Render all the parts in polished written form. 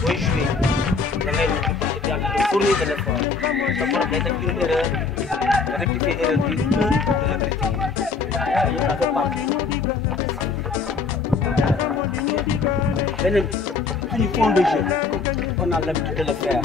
booy joué da ngay fournir de l'effort sa borom day def une erreur nga rectifier erreur bi beneen suñu fond de jeu on a l'habitude de le faire.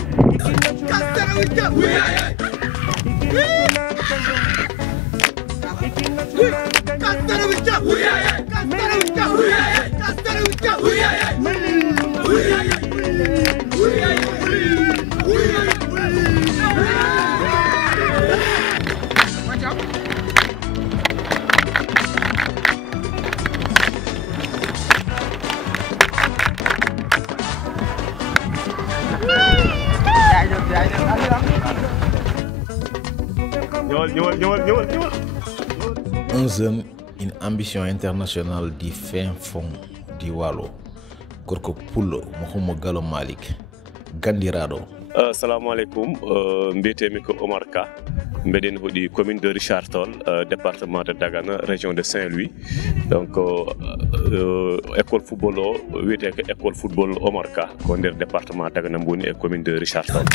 Un jeune, une ambition internationale du fin fond du Waalo. Gorko Pullo Mohamed Gallo Malick Gandirado. Assalamu alaikum, mbiyetemi ko Omar Ka, mbeɗen hoɗi commune de Richard Toll, département de Dagana, région de Saint-Louis. Donc école football o wiyete ko école football Omar Ka ko nder département Dagana mboni e commune de Richard Toll.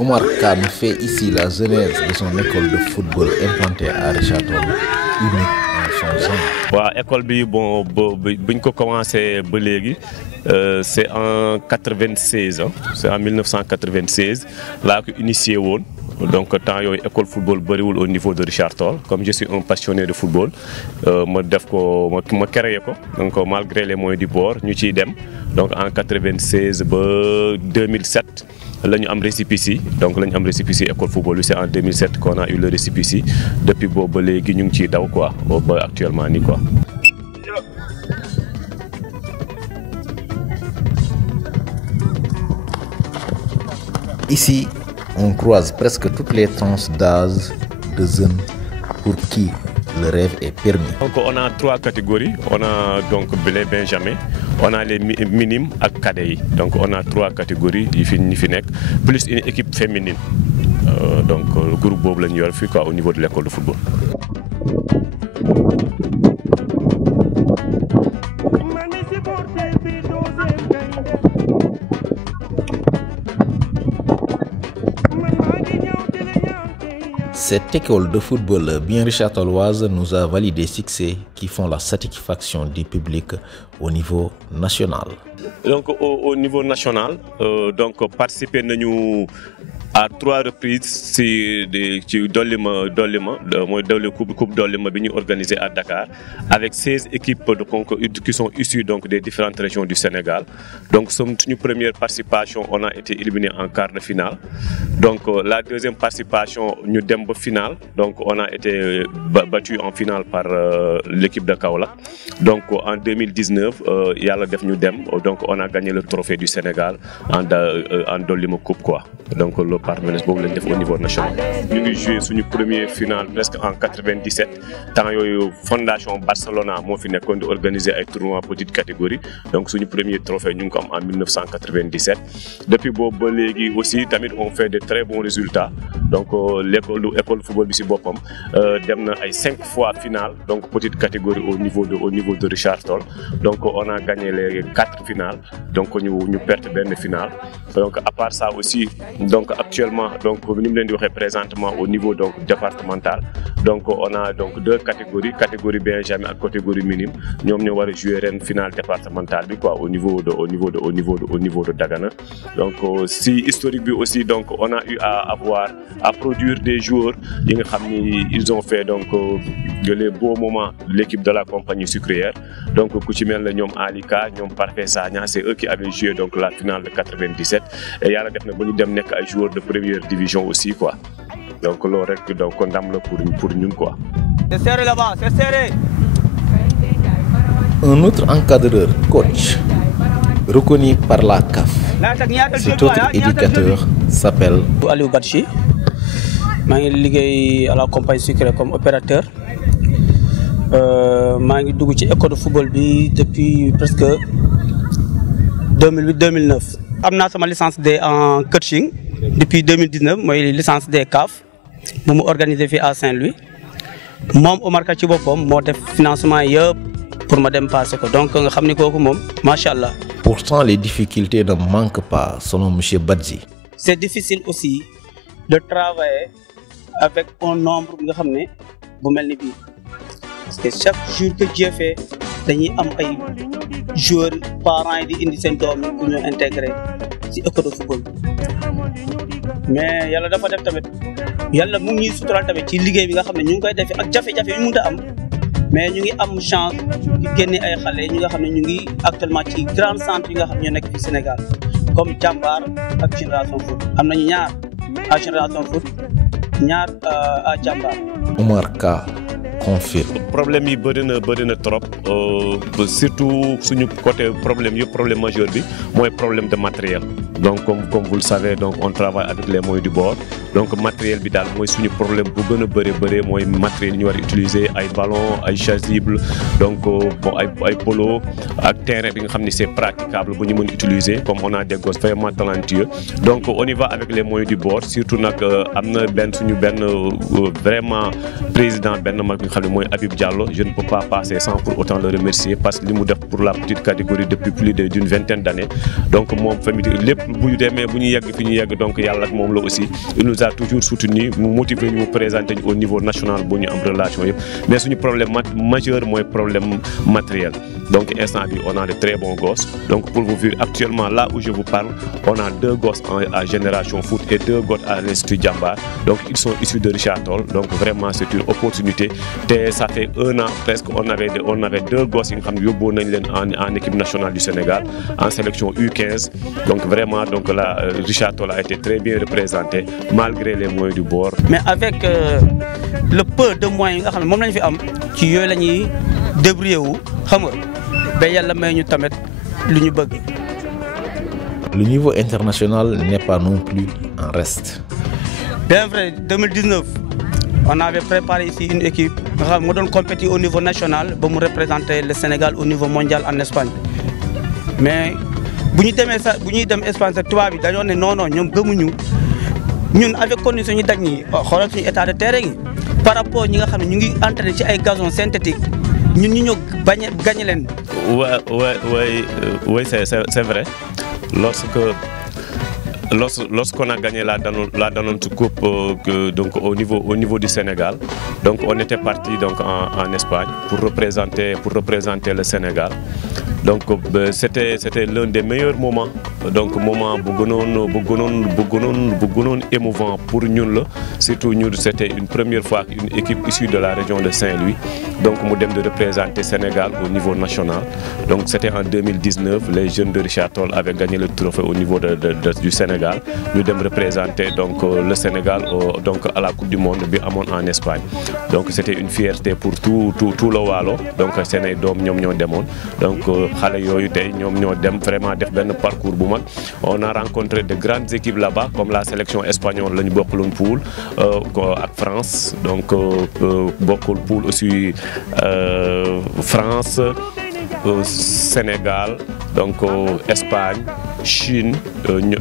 Omar Ka nous fait ici la genèse de son école de football implantée à Richard Toll, unique en son genre. Waaw école bi bon buñ ko commencé ba léegi c'est en 96 hein, c'est en 1996 laa ko initié woon. Donc temps yooyu école football bëriwul au niveau de Richard Toll. Comme je suis un passionné de football ma def ko ma créé ko donc malgré les moyens du bord ñu ciy dem donc en 96 ba 2007 la ñu am récépissé donc la ñu am récépissé école football bi c'est en 2007 qu'on a eu le récépissé depuis boobu ba léegi ñu ngi ciy daw quoi ba actuellement nii quoi. Ici, on croise presque toutes les tranches d'âge de jeunes pour qui le rêve est permis. Donc on a 3 catégories, on a donc les benjamins, on a les minimes et cadets. Donc on a 3 catégories yi fi nekk plus une équipe féminine. Donc le groupe boobu la ñu yor fii quoi au niveau de l'école de football. Cette école de football bien richard-tolloise nous a valu des succès qui font la satisfaction du public au niveau national. Donc au niveau national, donc participer nañu à 3 reprises ci Dollima mooy coupe Dollima bi ñu organisé à Dakar avec 16 équipes qui sont issues donc des différentes régions du Sénégal. Donc suñu première participation on a été éliminé en quart de finale. Donc la deuxième participation ñu dem ba finale donc on a été battu en finale par l'équipe de Kaolack. Donc en 2019 yàlla def ñu dem donc on a gagné le trophée du Sénégal en Dollima coupe quoi. Donc partenaires boobu lañ def au niveau national. Ñu ngi joué suñu première finale presque en 97 temps yooyu fondation Barcelona moo fi nekkoon di organiser ay tournois petite catégorie donc suñu premier trophée ñu ngi ko am en 1997. Depuis boobu ba léegi aussi tamit on fait de très bons résultats donc l'école football bi ci boppam dem na ay 5 fois finale donc petite catégorie au niveau de Richard Toll. Donc on a gagné les 4 finales donc ñu perte benn finale. Donc à part ça aussi donc actuellement donc ni mu leen di waxee présentement au niveau donc départemental donc on a donc 2 catégories catégorie benjamin ak catégorie minime ñoom ñoo war a jouer ren finale départementale bi quoi au niveau de Dagana. Donc si historique bi aussi donc on a eu à produire des joueurs yi nga xam ni ils ont fait donc les beaux moments l'équipe de la compagnie sucrière donc ku ci mel ne ñoom Alika ñoom Parfait Sagna c'est eux qui avaient joué donc la finale de 97 et yàlla def na ba ñu dem nekk ay joueurs de première division aussi quoi. Donc loolu rek donc ndam la pour ñun quoi. C'est serré là-bas, c'est serré. Un autre encadreur, coach, reconnu par la CAF. Cet autre éducateur s'appelle Aliou Badji. maa ngi liggéey à la compagnie sucrière comme opérateur. maa ngi dugg ci école de football bi depuis presque 2008-2009. am naa sama licence D en coaching depuis 2019 mooy licence D CAF bu mu organisé fii à Saint-Louis moom Omar Ka ci boppam moo def financement yëpp pour ma dem passé ko donc nga xam ni kooku moom macha allah. Pourtant, les difficultés ne manquent pas, selon M. Badji. C'est difficile aussi de travailler avec un nombre nga xam ne bu mel ni bii parce que chaque jour que Dieu fait dañuy am ay joueurs parents yi di indi seen doom yi pour ñu intégrer ci école de football mais yàlla dafa def tamit yàlla mu ngi ñuy suturaal tamit ci liggéey bi nga xam ne ñu ngi koy defee ak jafe-jafe yu mënut a am mais ñu ngi am chance di génne ay xale ñi nga xam ne ñu ngi actuellement ci grand centre yi nga xam ne ñoo nekk fi Sénégal comme Jambar ak Génération Foot am nañu ñaar à Génération Foot ñaar à Jambar. Omar Ka confirme. problème yi bëri na trop surtout suñu côté problème majeur bi mooy problème de matériel. Donc comme vous le savez, donc on travaille avec les moyens du bord. Donc matériel bi daal mooy suñu problème bu gën a bëri mooy matériel yi ñu war a utiliser ay ballon ay chasuble donc bon ay polo ak terrain bi nga xam ne c'est praticable bu ñu mën utiliser comme on a des gosses vraiment talentueux. Donc on y va avec les moyens du bord surtout nag am na suñu vraiment président mag bi nga xam ne mooy Habib Diallo. Je ne peux pas passer sans pour autant le remercier parce que li mu def pour la petite catégorie depuis plus d'une vingtaine d'années. Donc moom famille lépp bu ñu demee bu ñu yegg fi ñu yegg donc yàlla ak moom la aussi il nous a toujours soutenu mu motivé ñu mu présenté ñu au niveau national bu ñu am relation yëpp mais suñu problème majeur mooy problème matériel. Donc instant bi on a de très bons gosses donc pour vous dire actuellement là où je vous parle on a 2 gosses à Génération Foot et 2 gosses à l'Institut Jambar donc ils sont issus de Richard Toll donc vraiment c'est une opportunité te ça fait 1 an presque on avait 2 gosses yi nga xam ne yóbbu nañ leen en équipe nationale du Sénégal en sélection U15 donc vraiment donc là Richard Toll a été très bien représenté malgré les moyens du bord. Mais avec le peu de moyens nga xam ne moom lañ fi am ci yooyu la ñuy débrouiller wu xam nga ba yàlla may ñu tamit lu ñu bëgg. Le niveau international n'est pas non plus en reste. Bien vrai, 2019 on avait préparé ici une équipe nga xam moo doon compétir au niveau national ba mu représenter le Sénégal au niveau mondial en Espagne mais bu ñu dem Espagne sa tubaab bi dañoo ne non ñoom gëmuñu ñun avec condition ñu daj ñi xoolal suñu état de terrain yi par rapport ñi nga xam ne ñu ngi entraîné ci ay gazon synthétique ñun ñu ñëw gagné leen. Oui, c'est vrai. Lorsqu'on a gagné la Danone Coupe donc au niveau du Sénégal, donc on était parti donc en Espagne pour représenter le Sénégal. Donc c'était l'un des meilleurs moments donc moment bu gënoon émouvant pour ñun la surtout ñun c'était une première fois une équipe issue de la région de Saint-Louis donc mu dem de représenter Sénégal au niveau national. Donc c'était en 2019 les jeunes de Richard Toll avaient gagné le trophée au niveau du Sénégal ñu dem représenter donc le Sénégal donc à la Coupe du Monde bi amoon en Espagne. Donc c'était une fierté pour tout le Waalo donc seen ay doom ñoom ñoo demoon donc xale yooyu tey ñoom ñoo dem vraiment def benn parcours bu mag. On a rencontré de grandes équipes là-bas comme la sélection espagnole la ñu bokkaloon poule ak France donc bokkul poule aussi France Sénégal donc Espagne Chine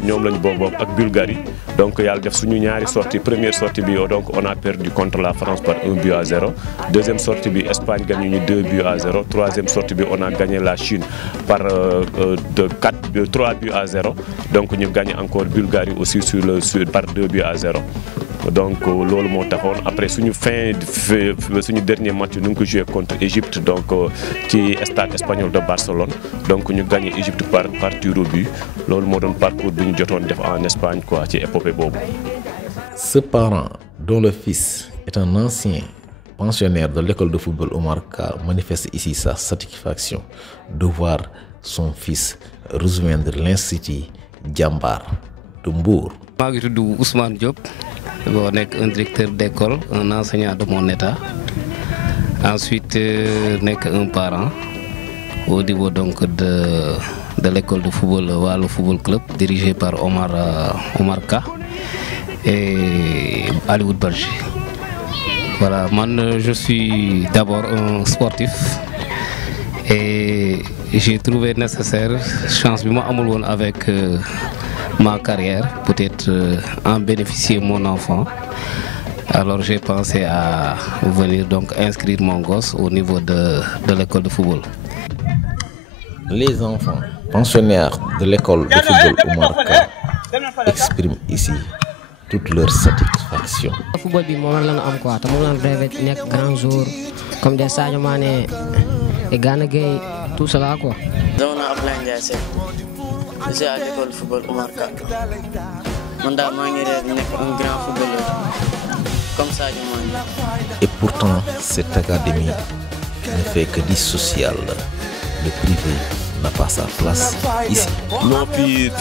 ñoom lañu bokk ak Bulgarie donc yàlla def suñu ñaari sortie première sortie bi donc on a perdu contre la France par 1-0. Deuxième sortie bi Espagne gagne ñu 2-0. Troisième sortie bi on a gagné la Chine par 3-0 donc ñu gagne encore Bulgarie aussi par 2-0. Donc loolu moo taxoon après suñu dernier match ñu ngi ko joué contre Égypte donc ci stade espagnol de Barcelone donc ñu gagné Égypte par tir au but loolu moo doon parcours bi ñu jotoon def en Espagne quoi ci épopée boobu. Ce parent dont le fils est un ancien pensionnaire de l'école de football Omar Ka manifeste ici sa satisfaction de voir son fils rejoindre l'Institut Jambar de Mbour. maa ngi tudd Ousmane Diop bon nekk un directeur d'école un enseignant de mon état ensuite nekk un parent au niveau donc de l'école de football Waalo Football Club dirigé par Omar Ka et Hollywood Badji. Voilà, man je suis d'abord un sportif et j'ai trouvé nécessaire chance bi ma amul woon avec ma carrière peut-être en bénéficier mon enfant Alors j'ai pensé à venir donc inscrire mon gosse au niveau de l'école de football. Les enfants pensionnaires de l'école de football Oumar Ka expriment ici toute leur satisfaction. Football bi moom la ñu am quoi te moom la ñu rêvé nekk grand jour comme des Sadio Mané et Gana Gueye tout cela quoi. Dama naa Abdoulaye Ndiaye Seck je suis à l'école de football Oumar Ka man daal maa ngi rêvé nekk un grand footballeur comme Sadio Mané. Et pourtant cette académie ne fait que du social. Le privé n'a pas sa place ici. Non, puis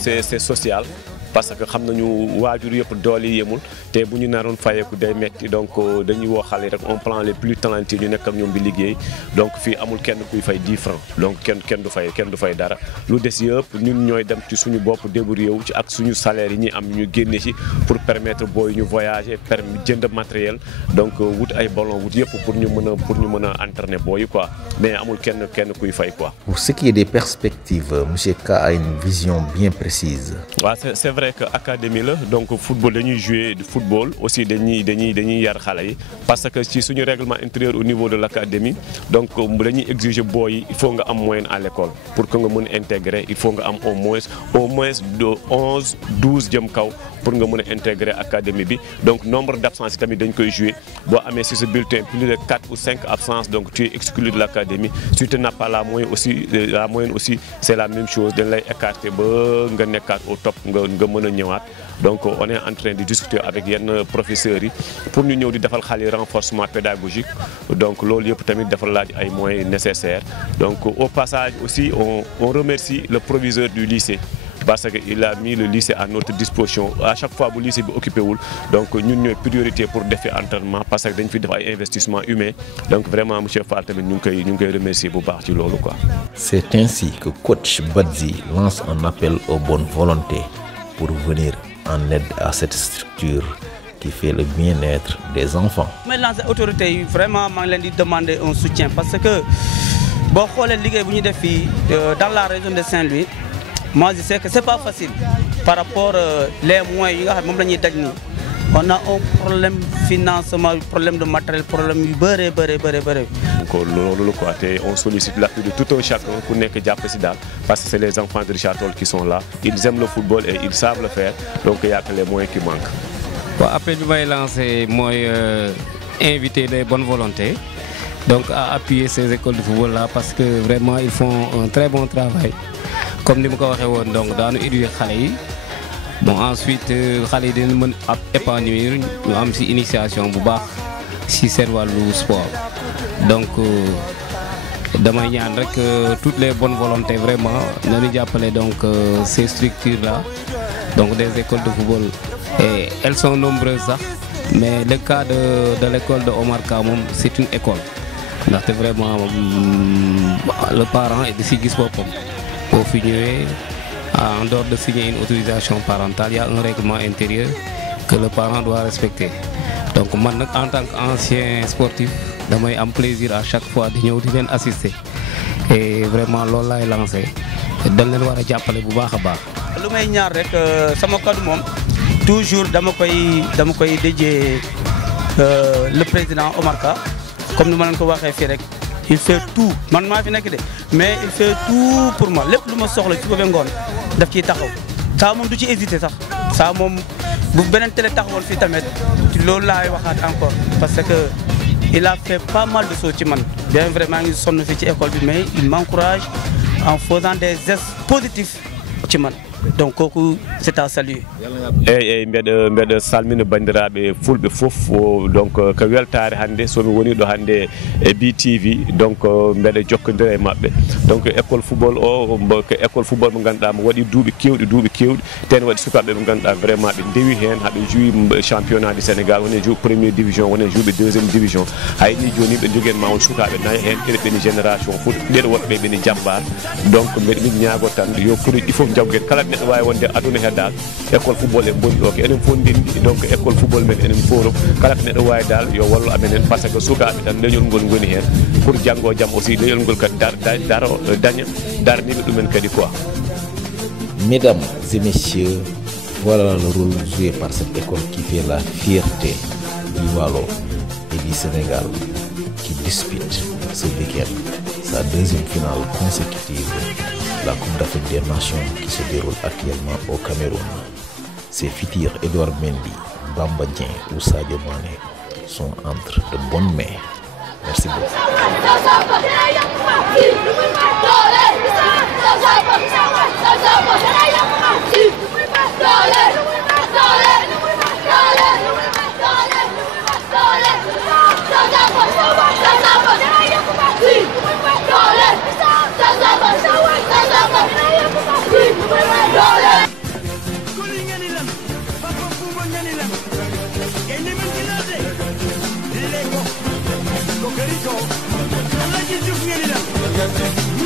c'est social. Parce que xam nañu waajur yëpp doole yi yemul te bu ñu naroon fayeeku day metti donc dañuy woo xale rek on prend les plus talentueux ñu nekk ak ñoom di liggéey donc fii amul kenn kuy fay 10 francs donc kenn du fay dara lu des yëpp ñun ñooy dem ci suñu bopp débrouiller wu ci ak suñu salaire yi ñuy am ñu génne ci pour permettre booy ñu voyager jënd matériel donc wut ay ballon wut yëpp pour ñu mën a entraîner booy quoi mais amul kenn kuy fay quoi. Pour ce qui est des perspectives, monsieur Ka a une vision bien précise. waaw c'est vrai que académie la donc football dañuy jouer du football aussi dañuy yar xale yi parce que ci suñu règlement intérieur au niveau de l'académie donc dañuy exiger booy yi il faut nga am moyenne à l'école pour que nga mën a intégrer il faut nga am au moins de 11 12 jëm kaw pour nga mën a intégrer académie bi donc nombre d'absences tamit dañ koy jouer boo amee ci ce bulletin plus de 4 ou 5 absences donc tu es exclu de l'académie si tu n'as pas la moyenne aussi c'est la même chose dañ lay écarter ba nga nekkaat au top nga mën a ñëwaat donc on est en train de discuter avec yenn professeurs yi pour ñu ñëw di defal xale renforcement pédagogique donc loolu yëpp tamit dafa laaj ay moyens nécessaires donc au passage aussi on remercie le proviseur du lycée parce qu'il a mis le lycée à notre disposition à chaque fois bu lycée bi occupé wul donc ñun ñooy priorité pour defi entraînement parce que dañ fi def ay investissement humain donc vraiment monsieur Fall tamit ñu ngi koy remercier bu baax ci loolu quoi. C'est ainsi que coach Badji lance un appel aux bonnes volontés pour venir en aide à cette structure qui fait le bien-être des enfants. may lancer autorité yi vraiment maa ngi leen di demander un soutien parce que boo xoolee liggéey bu ñu def fii dans la région de Saint-Louis moi je sais que c'est pas facile par rapport les moyens yi nga xam moom la ñuy daj nii on a un problème financement problème de matériel problème yu bëre. donc loolu quoi te on sollicite l'appui de tout un chacun ku nekk jàpp si daal parce que c'est les enfants de Richard Toll qui sont là ils aiment le football et ils savent le faire donc il y a que les moyens qui manquent. Bon, appel bi may lancer mooy inviter les bonnes volontés donc à appuyer ces écoles de football là parce que vraiment ils font un très bon travail comme ni ma ko waxee woon donc daanu éduquer xale yi. Bon ensuite xale yi dañu mën ab épanouir ñu am ci initiation bu baax ci seen wàllu sport donc damay ñaan rek toutes les bonnes volontés vraiment nañu jàppale donc ces structures là donc des écoles de football et elles sont nombreuses sax mais le cas de l'école de Oumar Ka moom c'est une école ndaxte vraiment le parent di ci gis boppam boo fi ñëwee en dehors de signer une autorisation parentale, il y a un règlement intérieur que le parent doit respecter. Donc moi, en tant qu'ancien sportif, j'ai un plaisir à chaque fois de venir assister. Et vraiment, c'est ce que j'ai lancé. Je vais appeler bu baax a baax. lu may ñaar rek sama kaddu moom toujours dama koy dédié le président Oumar Ka comme ni ma leen ko waxee fii rek. Il fait tout man maa fi nekk de mais il fait tout pour moi lépp lu ma soxla ci boobu ngoon daf ciy taxaw saa moom du ci hésiter sax saa moom bu beneen télé taxawoon fii tamit loolu laay waxaat encore parce que il a fait pas mal de choses ci man bien vrai maa ngi sonn fii ci école bi mais il m'encourage en faisant des gestes positifs ci man donc kooku c'est à saluer. eyyi mbeɗa salmina bandiraɓe fulɓe fof donc ko weltare hannde somi woni ɗo hannde e BTV donc mbeɗa jokkodira e maɓɓe donc école football o ko école football mo ganduɗa mo waɗi duuɓi kewɗi ten waɗi sukaɓe ɓe ganduɗa vraiment ɓe ndewi hen haɓe joui championnat du Sénégal woni joui première division woni jouɓe deuxième division hayni joni ɓe joguen ma won sukaɓe nayi hen ɓeɗe ɓeni génération foot ɗeɗo woɗɓe ɓeni jambar donc mbeɗa min ñaago tan yo produit il faut jawguen kala neɗɗo wawi wonde aduna he dal école football e bonni ɗo ko enen fof ndendi donc école football men enen forum kala ko neɗɗo wawi dal yo wallu amen hen par ce que sukaɓe tan leñol ngol goni hen pour janggo jaam aussi leñol ngol kadi daña darniɓe ɗumen kadi quoi. Mesdames et messieurs, voilà le rôle joué par cette école qui fait la fierté du Waalo et du Sénégal qui dispute ce week-end sa deuxième finale consécutive, la Coupe d'Afrique des Nations qui se déroule actuellement au Cameroun. Ces futurs Edouard Mendy, Bamba Dieng ou Sadio Mané sont entre de bonnes mains. Merci beaucoup.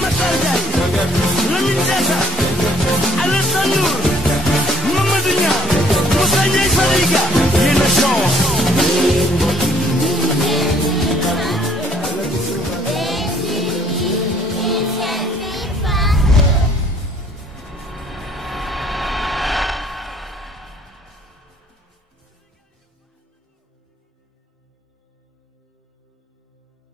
Masal